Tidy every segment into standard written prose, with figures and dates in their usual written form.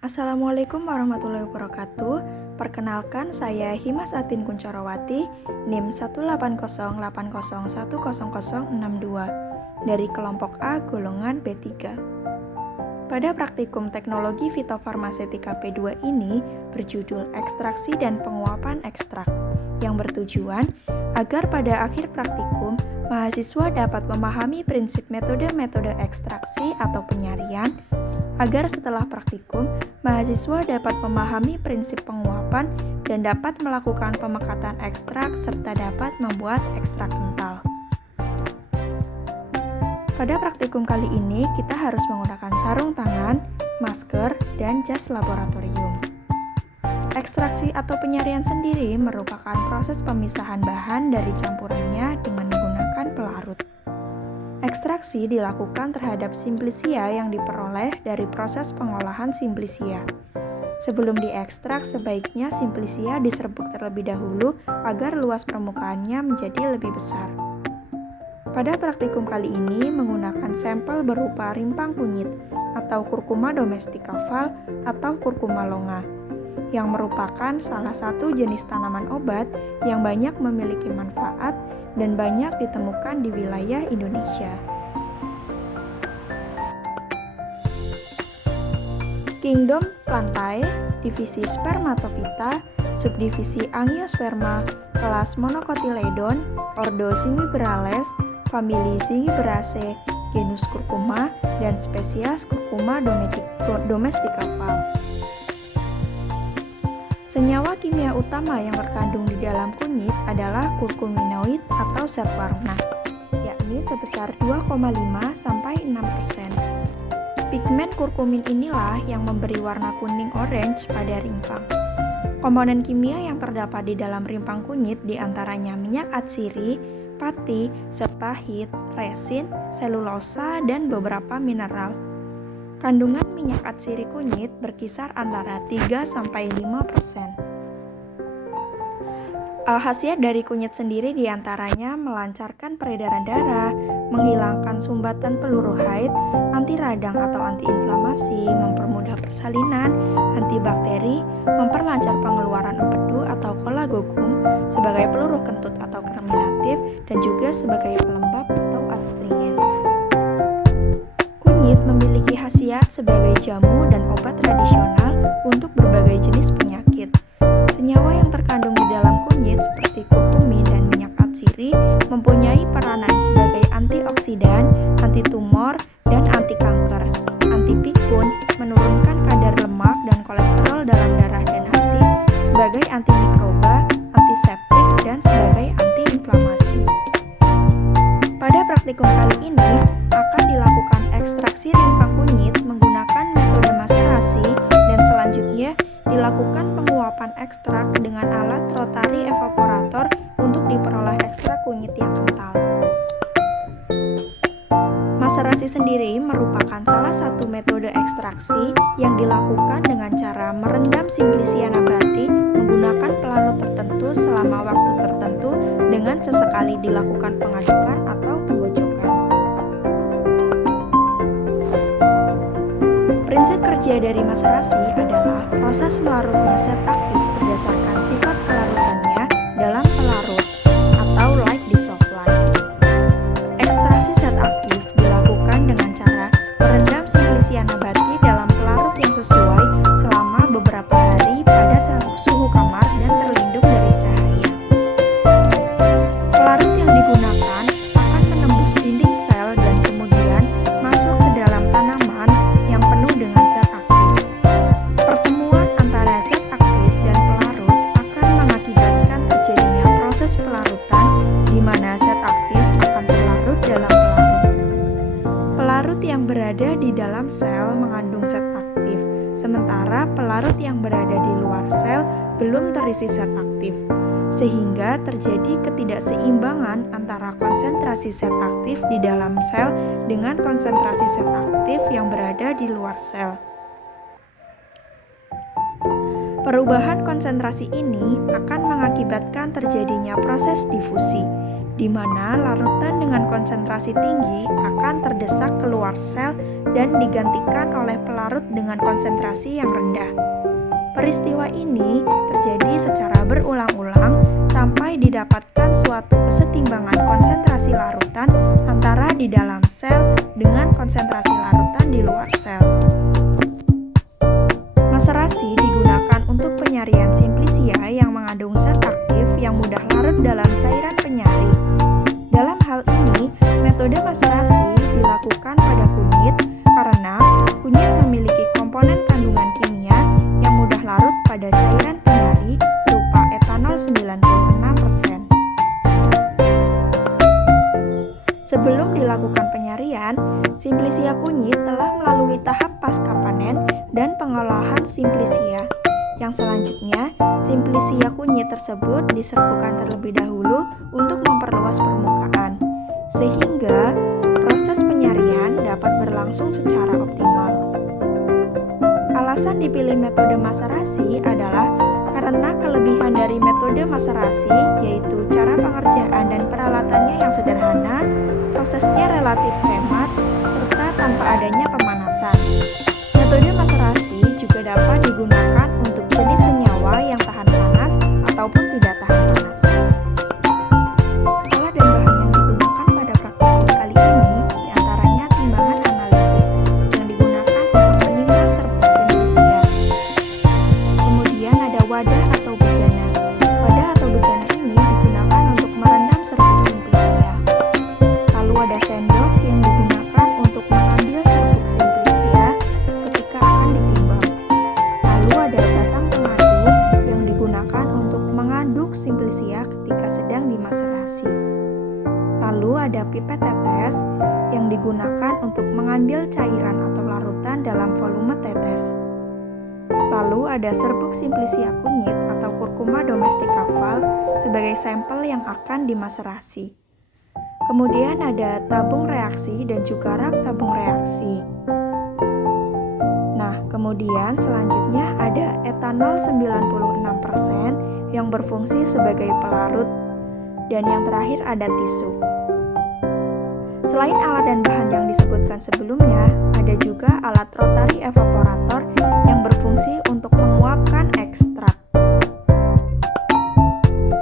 Assalamualaikum warahmatullahi wabarakatuh. Perkenalkan, saya Himas Atin Kunchorowati, NIM 18080100062 dari kelompok A golongan B3. Pada praktikum teknologi fitofarmasetika P2 ini berjudul ekstraksi dan penguapan ekstrak, yang bertujuan agar pada akhir praktikum mahasiswa dapat memahami prinsip metode-metode ekstraksi atau penyaringan, agar setelah praktikum mahasiswa dapat memahami prinsip penguapan dan dapat melakukan pemekatan ekstrak serta dapat membuat ekstrak kental. Pada praktikum kali ini, kita harus menggunakan sarung tangan, masker, dan jas laboratorium. Ekstraksi atau penyaringan sendiri merupakan proses pemisahan bahan dari campurannya dengan menggunakan pelarut. Ekstraksi dilakukan terhadap simplicia yang diperoleh dari proses pengolahan simplicia. Sebelum diekstrak, sebaiknya simplicia diserbuk terlebih dahulu agar luas permukaannya menjadi lebih besar. Pada praktikum kali ini menggunakan sampel berupa rimpang kunyit atau Curcuma domestica Val atau Curcuma longa, yang merupakan salah satu jenis tanaman obat yang banyak memiliki manfaat dan banyak ditemukan di wilayah Indonesia. Kingdom Plantae, divisi Spermatophyta, subdivisi Angiosperma, kelas Monocotyledon, ordo Zingiberales, famili Zingiberaceae, genus Curcuma, dan spesies Curcuma domestica Val. Senyawa kimia utama yang terkandung di dalam kunyit adalah kurkuminoid atau zat warna, yakni sebesar 2,5-6%. Pigmen kurkumin inilah yang memberi warna kuning-orange pada rimpang. Komponen kimia yang terdapat di dalam rimpang kunyit diantaranya minyak atsiri, pati, zat pahit, resin, selulosa, dan beberapa mineral. Kandungan minyak atsiri kunyit berkisar antara 3-5%. Khasiat dari kunyit sendiri diantaranya melancarkan peredaran darah, menghilangkan sumbatan peluru haid, anti radang atau antiinflamasi, mempermudah persalinan, antibakteri, memperlancar pengeluaran empedu atau kolagokum, sebagai peluru kentut atau germinatif, dan juga sebagai pelembab atau adstringen. Kunyit memiliki khasiat sebagai jamu dan obat tradisional untuk berbagai jenis penyakit. Senyawa yang terkandung di dalam kunyit seperti kurkumin dan minyak atsiri mempunyai peranan sebagai antioksidan, anti tumor, dan anti kanker, anti pikun, menurunkan kadar lemak dan kolesterol dalam darah dan hati, sebagai anti mikroba, antiseptik, dan sebagai anti-inflamasi. Pada praktikum kali ini akan dilakukan ekstraksi rimpang kunyit menggunakan metode maserasi dan selanjutnya dilakukan penguapan ekstrak dengan alat rotary evaporator untuk diperoleh ekstrak kunyit yang kental. Maserasi sendiri merupakan salah satu metode ekstraksi yang dilakukan dengan cara merendam simplicia nabati menggunakan pelarut tertentu selama waktu tertentu dengan sesekali dilakukan pengadukan atau penggojokan. Prinsip kerja dari maserasi adalah proses melarutnya zat aktif berdasarkan sifat kelarutannya dalam pelarut atau like dissolved light. Ekstraksi zat aktif dilakukan dengan cara merendam simplicia nabati dalam pelarut yang sesuai selama beberapa hari pada suhu kamar dan terlindung dari cahaya. Pelarut yang digunakan akan menembus dinding sel dan kemudian masuk ke dalam tanaman yang penuh dengan zat aktif. Pertemuan antara zat aktif dan pelarut akan mengakibatkan terjadinya proses pelarutan di mana zat aktif akan terlarut dalam pelarut. Pelarut yang berada di dalam sel mengandung zat aktif, sementara pelarut yang berada di luar sel belum terisi zat aktif, sehingga terjadi ketidakseimbangan antara konsentrasi zat aktif di dalam sel dengan konsentrasi zat aktif yang berada di luar sel. Perubahan konsentrasi ini akan mengakibatkan terjadinya proses difusi, di mana larutan dengan konsentrasi tinggi akan terdesak keluar sel dan digantikan oleh pelarut dengan konsentrasi yang rendah. Peristiwa ini terjadi secara berulang-ulang sampai didapatkan suatu kesetimbangan konsentrasi larutan antara di dalam sel dengan konsentrasi larutan di luar sel. Maserasi digunakan untuk penyarian simplisia yang mengandung zat aktif yang mudah larut dalam cairan penyari. Dalam hal ini, metode maserasi dilakukan pada kunyit karena kunyit memiliki komponen kandungan kimia yang mudah larut pada cairan penyari berupa etanol 96%. Sebelum dilakukan penyarian, simplisia kunyit telah melalui tahap pasca panen dan pengolahan simplisia. Yang selanjutnya, simplisia kunyit tersebut diserbukan terlebih dahulu untuk memperluas permukaan, sehingga proses penyarian dapat berlangsung secara optimal. Alasan dipilih metode maserasi adalah karena kelebihan dari metode maserasi yaitu cara pengerjaan dan peralatannya yang sederhana, prosesnya relatif hemat, serta tanpa adanya pemanasan. Metode maserasi juga dapat digunakan untuk jenis senyawa yang tahan panas ataupun tidak tahan panas. Alat dan bahan yang digunakan pada praktikum kali ini diantaranya timbangan analitik yang digunakan untuk menimbang serbuk simplisia. Kemudian ada wadah atau bejana. Wadah atau bejana ini digunakan untuk merendam serbuk simplisia. Lalu ada sendok yang digunakan untuk mengambil serbuk simplisia ketika akan ditimbang. Lalu ada batang pengadu yang digunakan untuk mengaduk simplisia ketika sedang dimaserasi. Lalu ada pipet tetes yang digunakan untuk mengambil cairan atau larutan dalam volume tetes. Lalu ada serbuk simplisia kunyit atau Curcuma domestica Val sebagai sampel yang akan dimaserasi. Kemudian ada tabung reaksi dan juga rak tabung reaksi. Nah, kemudian selanjutnya ada etanol 96% yang berfungsi sebagai pelarut, dan yang terakhir ada tisu. Selain alat dan bahan yang disebutkan sebelumnya, ada juga alat rotary evaporator yang berfungsi untuk menguapkan ekstrak.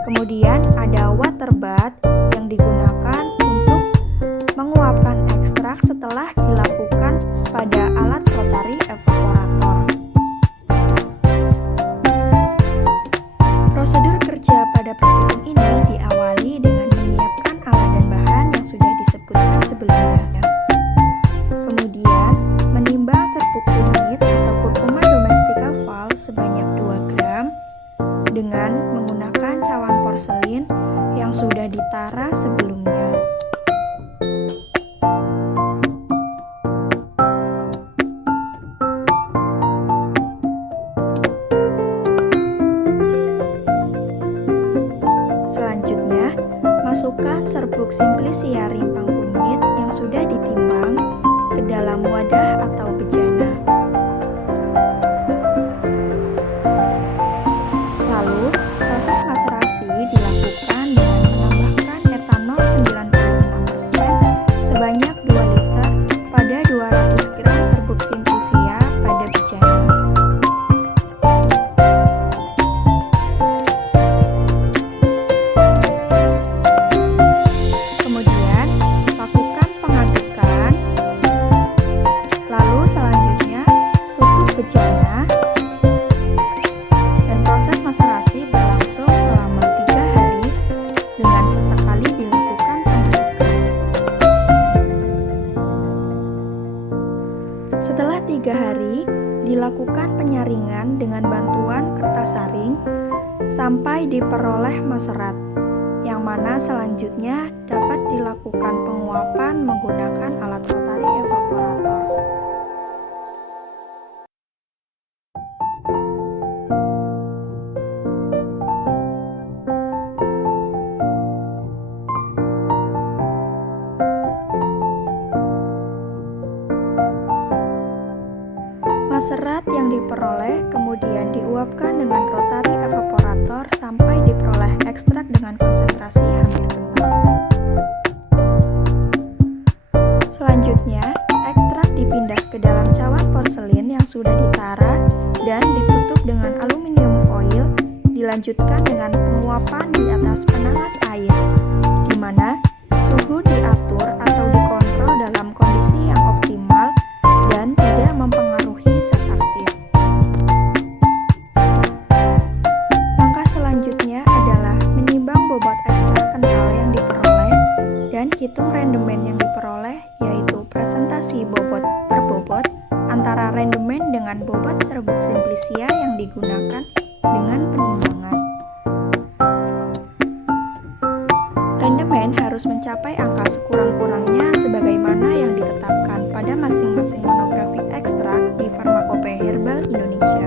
Kemudian ada water bath yang digunakan untuk menguapkan ekstrak setelah dilakukan pada alat rotary evaporator. Prosedur kerja pada praktikum ini diawali dengan menyiapkan alat dan bahan yang sudah disebutkan sebelumnya. Kemudian, menimbang serbuk kunyit atau Curcuma domestica Val sebanyak 2 gram dengan menggunakan cawan porselin yang sudah ditara sebelumnya. Selanjutnya, masukkan serbuk simplisia rimpang kunyit yang sudah ditimbang ke dalam wadah atau bejana. Lalu, proses maserasi dilakukan dengan menambahkan etanol 96% sebanyak 2 liter pada 200 gram serbuk simplisia pada bejana. Kemudian, lakukan pengadukan. Lalu selanjutnya, tutup bejana. Dan proses maserasi berlangsung selama 3 hari dengan sesekali dilakukan pengadukan. Setelah 3 hari, dilakukan penyaringan dengan bantuan kertas saring sampai diperoleh maserat, yang mana selanjutnya dapat dilakukan penguapan menggunakan alat rotary evaporator. Maserat yang diperoleh kemudian diuapkan dengan rotary evaporator sampai diperoleh ekstrak dengan konsentrasi hampir kental. Selanjutnya, ekstrak dipindah ke dalam cawan porselin yang sudah ditara dan ditutup dengan aluminium foil, dilanjutkan dengan penguapan di atas penanas air, di mana suhu diatur atau dikontrol dalam kondisi yang optimal dan tidak mempengaruhi zat aktif. Langkah selanjutnya adalah menimbang bobot ekstrak kental yang diperoleh dan hitung rendemen yang diperoleh, yaitu presentasi bobot per bobot antara rendemen dengan bobot serbuk simplisia yang digunakan dengan penimbangan. Rendemen harus mencapai angka sekurang-kurangnya sebagaimana yang ditetapkan pada masing-masing monografik ekstrak di Farmakope Herbal Indonesia.